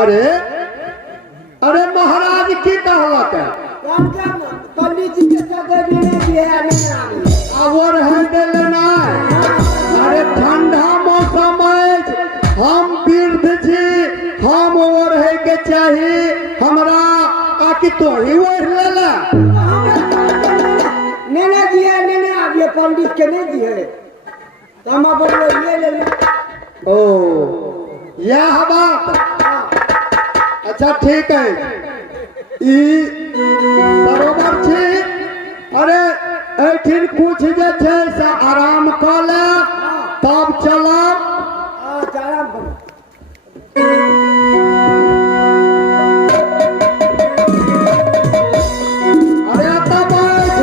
अरे अरे महाराज की कहला के पंडित जी के जगह भी नहीं दिए अब रह दिल ना। अरे ठंडा मौसम है, हम वृद्ध छी, हम और है के चाहिए हमरा आकि तो ही ओढ़ लेला नेने दिए नेने अब ये पंडित के नहीं दिए तो हम अब ये ले ले। ओ यह बात अच्छा ठीक है। ई बरोबर छे। अरे ऐठिन कुछ जे छै से आराम कर ले तब चलब। अरे आता बैठ।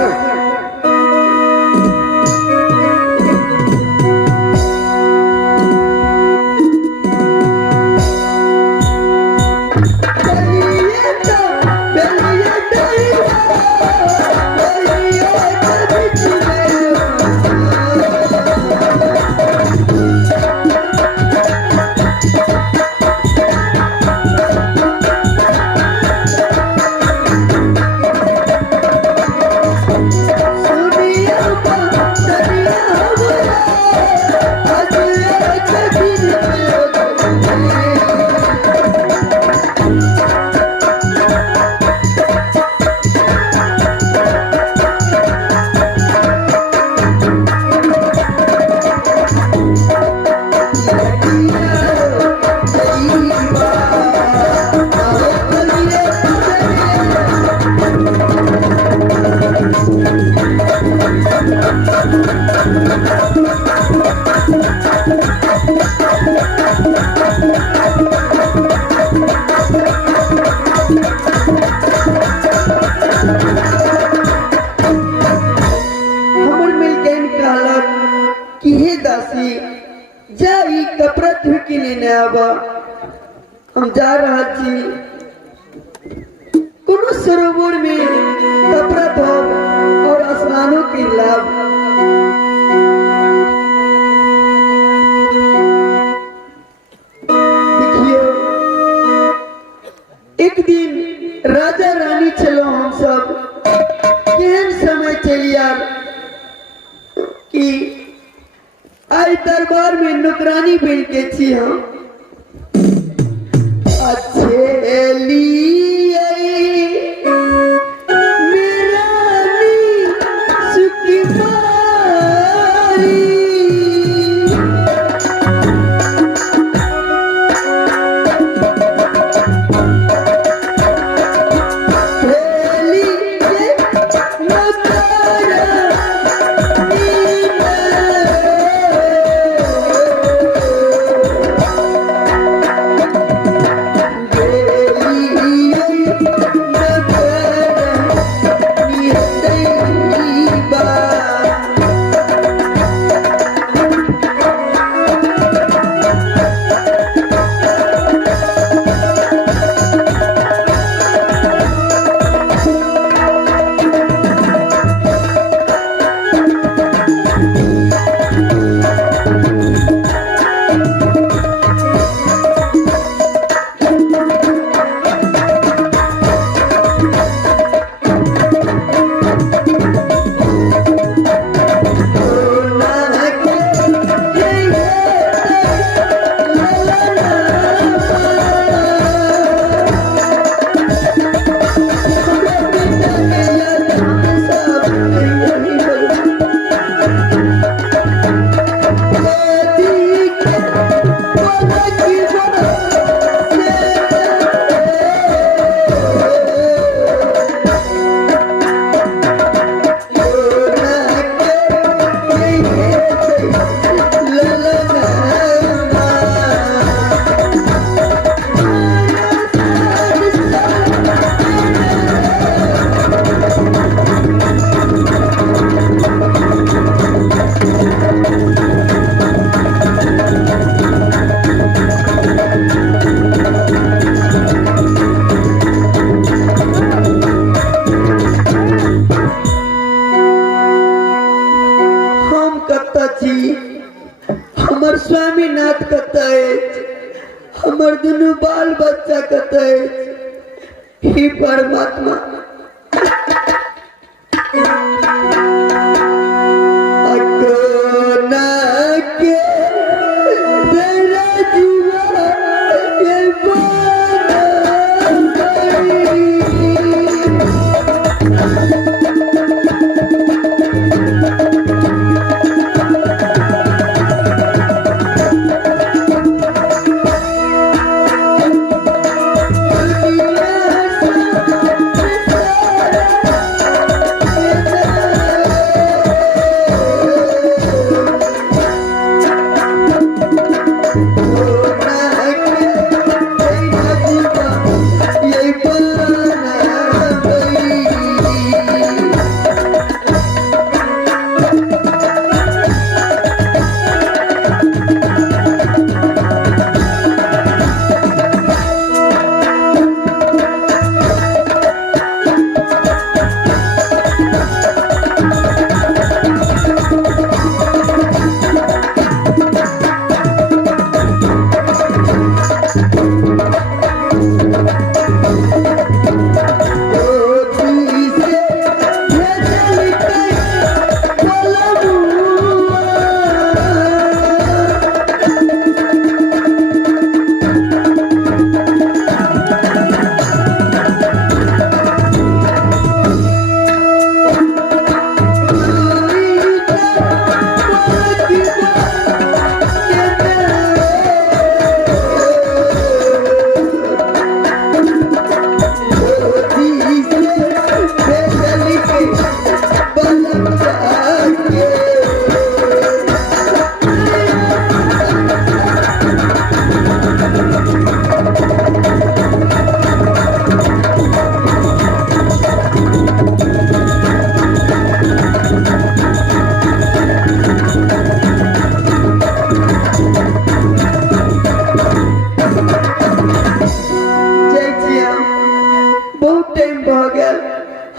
हम जा रहा छी कोनो सरोवर में कपड़ा धो और स्नानों के लाभ। देखियो एक दिन राजा रानी चलो हम सब केहन समय चलिया कि आई दरबार में नौकरानी बन के छी हम। हमर दुनू बाल बच्चा कतै हे परमात्मा अकोना के तेरा जीवन ये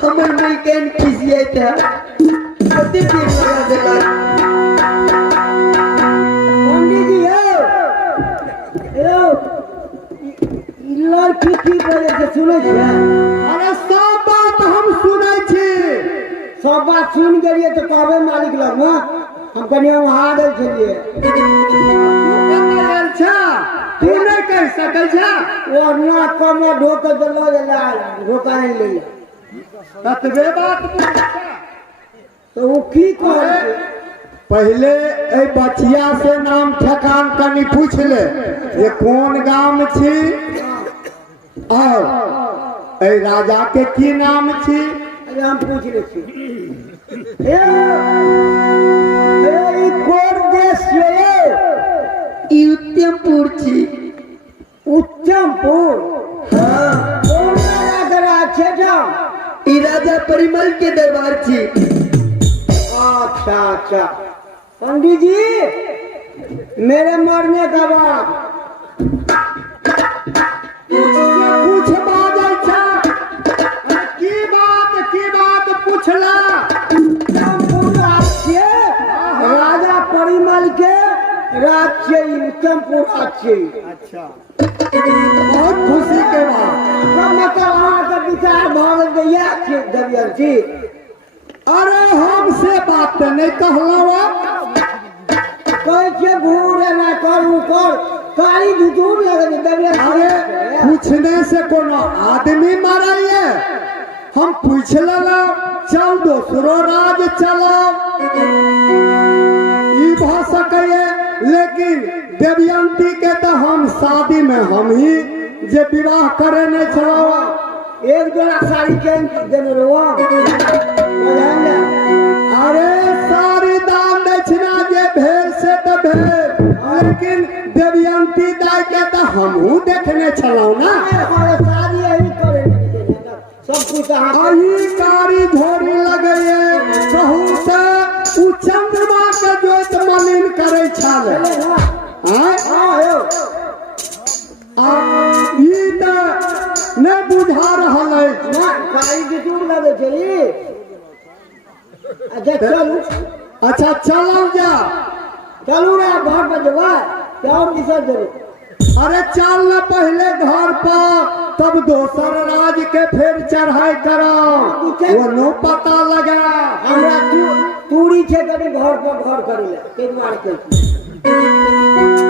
हमर वीकेंड खिसिए था कते दिन लगा देला पंडित जी हो लड़की की बोले से सुनै छै अरे सब बात हम सुनै छी सब बात सुन गेलिए तो कहबे मालिक लग में हम कनी वहां दे छलिए तू नहीं कह सकै छा और ना कम ढोक देलो गेला ढोका नहीं ले ततबे बात तो वो की कहल पहले ए बचिया से नाम ठेकान कनी पूछ ले ये कौन गांव छी और ए राजा के की नाम छी अरे हम पूछ ले छी ए ई कोन देश छै ई उत्तमपुर छी उत्तमपुर हां कौन राजा छै जाओ ई राजा परिमल के दरबार छी अच्छा अच्छा पंडित जी मेरे मरने का बाद पूछ बाजै छा की बात पूछला राजा परिमल के राज्य उत्तमपुर राज्य अच्छा बहुत खुशी के बात मतलब वहाँ का विचार भर गया देवियन जी अरे हमसे बात नहीं कहला कैसे घूरे ना करू कर काली धुतूर लगे देवियन अरे पूछने से कोनो आदमी माराइए हम पूछ लला चल दूसरो राज चलो ई भ सके लेकिन देवयंती के तो हम शादी में हम ही जे विवाह करे नहीं चलो एक जोड़ा साड़ी के देने रहो अरे सारी दान दक्षिणा जे भेल से तो भेल लेकिन देवयंती दाई के तो हमहू देखने चलो ना शादी यही करे सब कुछ अही कारी झोरी लगे कहू से उ चंद्रमा के जोत मलिन करे छाले ई त नहीं बुझा रहल है काली धुतूर लगे छै अच्छा चलू अच्छा चलो जा चलू रे घर पर जबा क्या विसर्जन अरे चल न पहले घर पर, तब दोसर राज के फिर चढ़ाई करो, वो नो पता लगा। हमरा तूरी छे कभी घर पर घर करेला के मार के।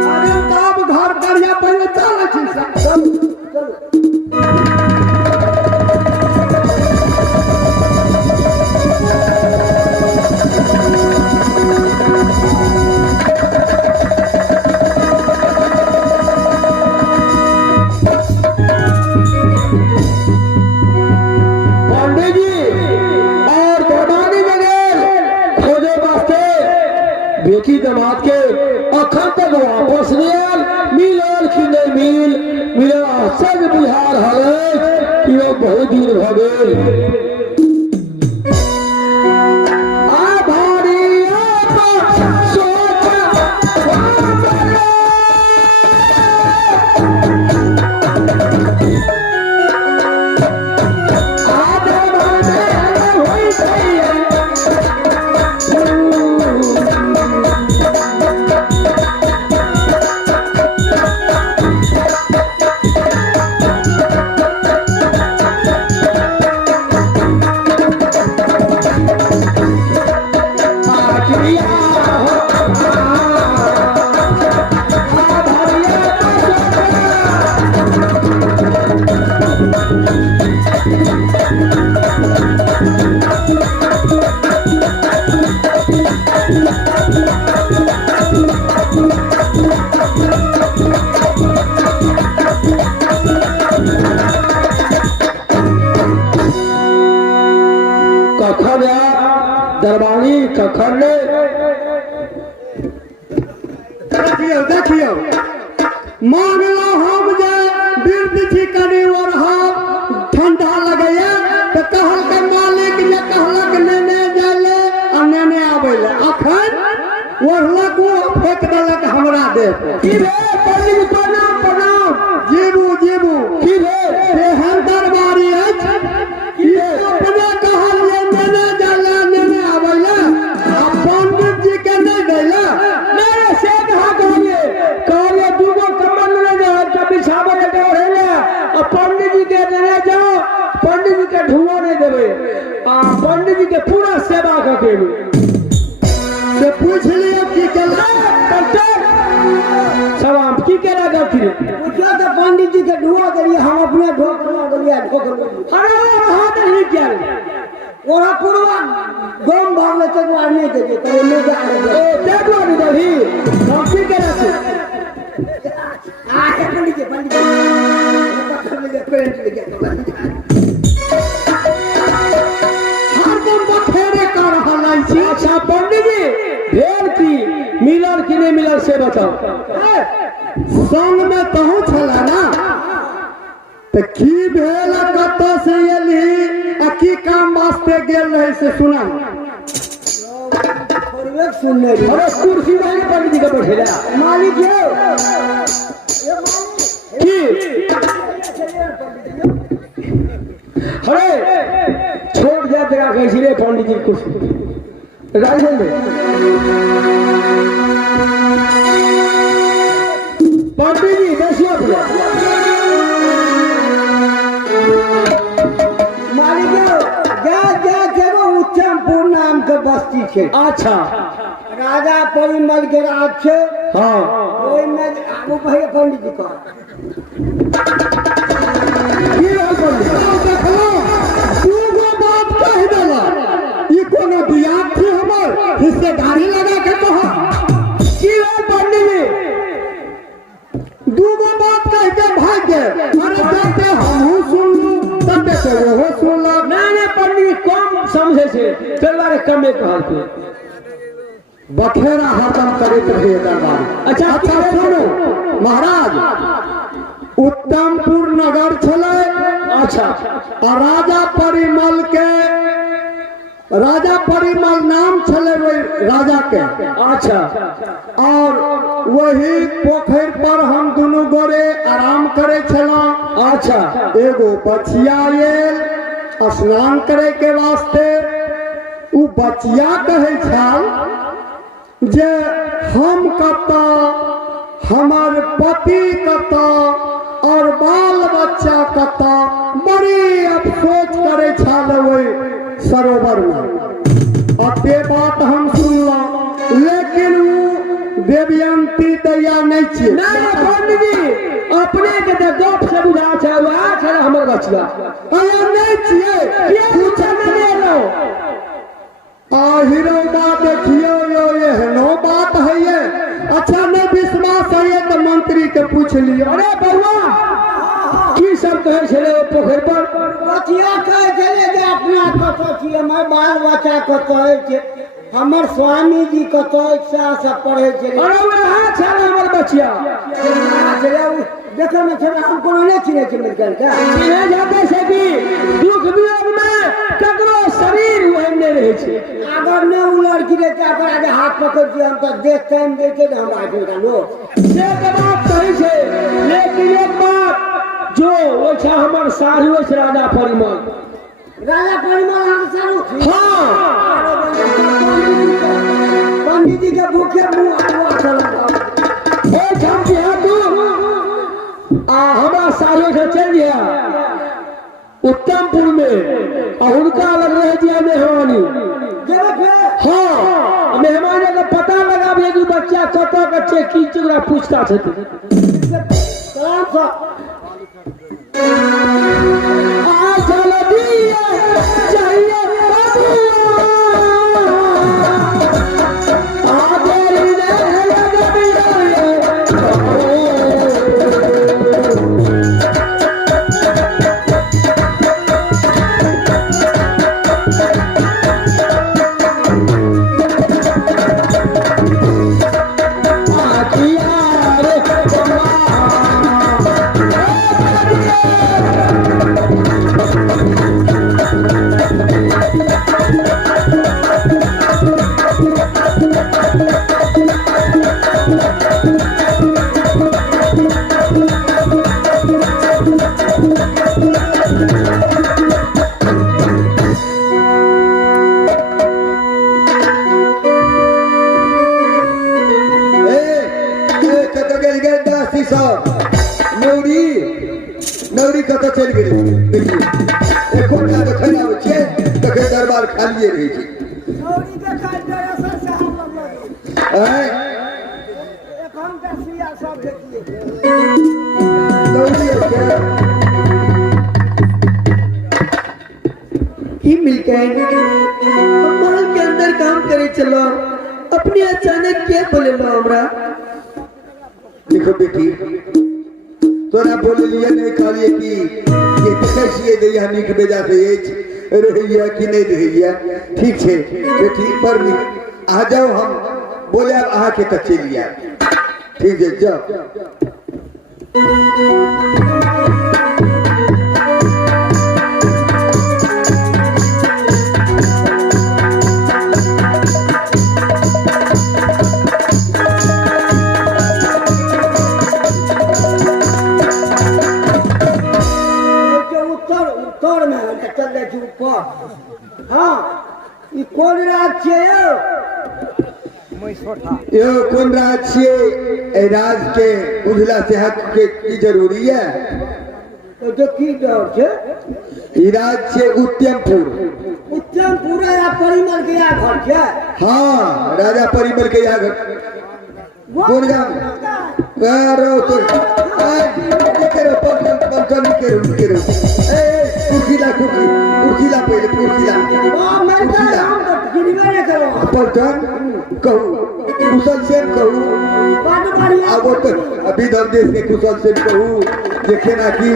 अरे तब घर करिया पहले चल चलो बेटी दमाद के अखन तक वापस नहीं आल, मिलल कि नहीं मिला सब बिहार हले यो बहुत दिन भ गेल। कखन दरबानी कखन देखियो मान लो हम जे वृद्ध छी कनी और हम ठंडा लगैया तो कहल के मालिक जे कहलक नेने जाले आ नेने आबैले, अखन ओढ़लक वो फेंक देलक हमरा देह पर। की रे पंडित प्रणाम जीबू की रे एहन दरबारी अछि की रे अपने कहल जे नेने जाले नेने आबैले आ पंडित जी के नहीं दैले। मेरे से कहा कहले दूगो कमल में जो कभी छावल के ओढ़ेले और पंडित जी के देने जाओ, पंडित जी के धुआं नहीं देवे आ पंडित जी के पूरा सेवा करके से पूछ लियो की केला सलाम की केला गलती रे पूछा तो पंडित जी के धुआ करिए, हम अपने ढोकर अरे हाथ नहीं क्या ओरा पूरा गम भाग ले चलवा नहीं देगे तो ले जा ए देखो नहीं दही हम की केला से आ पंडित जी पकड़ ले पेरेंट ले गया हरदम बखेरे कर रहल छी। अच्छा पंडित जी भेल की मिलल कि नहीं मिलल से बताओ। संग में कहूँ छला ना तो की भेल कत से एली आ की काम वास्ते गेल रहे से सुना। थोड़े सुनने रे अरे कुर्सी वाले पंडित जी का बैठेला मालिक है की अरे छोड़ जा तेरा कैसी रे पंडित जी कुर्सी राजन दे पंडित जी बैठिए अपने मालिक जा के वो उच्चमपुर नाम के बस्ती छे। अच्छा राजा परिमल के राज छे। हाँ ओई में आगू भई पंडित जी का की हो पंडित देखलो दूगो बात कह देला, ई कोनो बियाह थी हमर हिस्सेदारी लगा के कहा। की हो पंडित जी दूगो बात कह के भाग गए। अरे जबे हमहू सुनलू तबे से ओहो सुनलक। मैंने पंडित जी कम समझे से चलवारे कमे कहल के बखेरा हरदम करैत रहे दरबार। अच्छा सुनो महाराज, उत्तमपुर नगर छलै। अच्छा आ राजा परिमल नाम छलै राजा के। अच्छा और वही पोखर पर हम दुनू गोरे आराम करे छलहुँ। अच्छा एगो बचिया आयल स्नान करे के वास्ते। उ बचिया कहे छल जे हम कतऽ हमार पति कता और बाल बच्चा कता बड़ी अफसोस करे छाले सरोवर में। अब ये बात हम सुनला, लेकिन वो देवयंती दया नहीं छे। नहीं पंडित जी अपने के तो गप से बुझा छे वह छे हमर बचवा अरे नहीं छे कुछ नहीं लो हीरो बात देखियो यो ये नो बात है ये। अच्छा नहीं विश्वास है ये तो मंत्री के पूछ लियो। अरे बउआ की सब कहे छले पोखर पर बचिया कहे चले जे अपना कतो छिए मैं बाल बच्चा कतो छे हमर स्वामी जी कतो इच्छा से पढ़े छे। अरे वह छले हमर बचिया देखो न छे हम कोनो नहीं चिने छे मिलकर का चिने जाते से भी दुख वियोग में ककरो शरीर वहने रहे छे। अगर न उ लड़की रे के अगर आगे हाथ पकड़ के हम तो देख टाइम देके हम आगे का लो से बात सही छे। लेकिन एक बात जो ओछा हमर सारू ओछ राजा परिमल हम सारू हां पंडित जी के भूखे मुंह आगो चला ए जाती है तू हमरा सारू से चल गया उत्तमपुर में और उनका लग रहे जी मेहमानी हाँ मेहमान का पता लगा भी कि बच्चा कत बच्चे की चुगरा पूछता थे नौरी कत चल गए देखिए एको ना खड़ा हो छे तके दरबार खाली रही छे नौरी के काल जरा से साहब लग है एक हम का सिया सब देखिए नौरी है की मिलके महल के अंदर काम करे चलो अपने अचानक क्या बोले लो हमरा देखो बेटी तोरा बोल लिया नहीं कहलिए कि ये कैसे दे हनी के बेजा से रहिया कि नहीं रहिया ठीक है बेटी पर आ जाओ हम बोले अब आ के तक चलिए ठीक है जाओ हाँ ये कौन राज्य है यो कौन राज्य राज के उजला से हक के की जरूरी है तो की डर है ये राज्य उत्तमपुर या परिमल के यहाँ घर है हाँ राजा परिमल के यहाँ घर कौन गाँव रो तो कुर्सीला पहले पलटन कहू कुशल सेन कहू अब तो अभी धम देश के कुशल सेन कहू देखे ना कि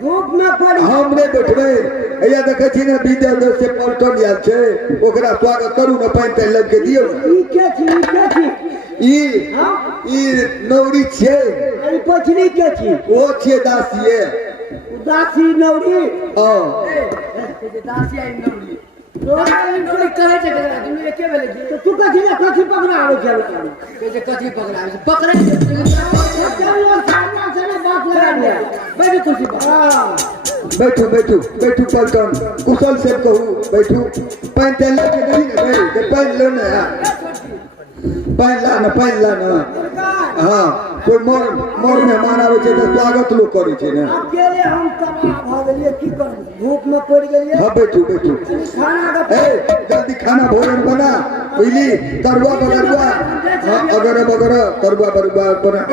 धूप में पड़ी हमने बैठबे या देखे छी ना विद्यालय से पलटन आयल छे ओकरा स्वागत करू ना पानी तानी लग के दियो ई के छी ई नौरी छे ई पछली के छी ओ छे दासिए दासी नौरी हां दासी आई नौरी कोई कहे छे तुम एके बेले तो तू कथि ना कथि पकड़ा आवे छे के कथि पकड़ा आवे पकड़े चलो सामने से ना बात लगा ले बैठ कुर्सी पर बैठो पलटन कुशल से कहू बैठू पानी तेल के नहीं ना भाई पानी लो ना पानी ला ना हाँ कोई मोर मेहमान आवे छे तो स्वागत लोग करे छे ने अकेले हम तबाह भ गेलिए की करू धूप में पड़ गेलिए हाँ बैठू खाना का जल्दी खाना भोजन बना पीली तरुआ बगरुआ अगर बगर तरुआ बरुआ बना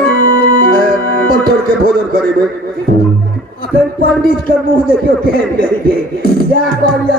पलटोड़ के भोजन करेबे अखन पंडित के मुंह देखियो केहन गई जा कहलिया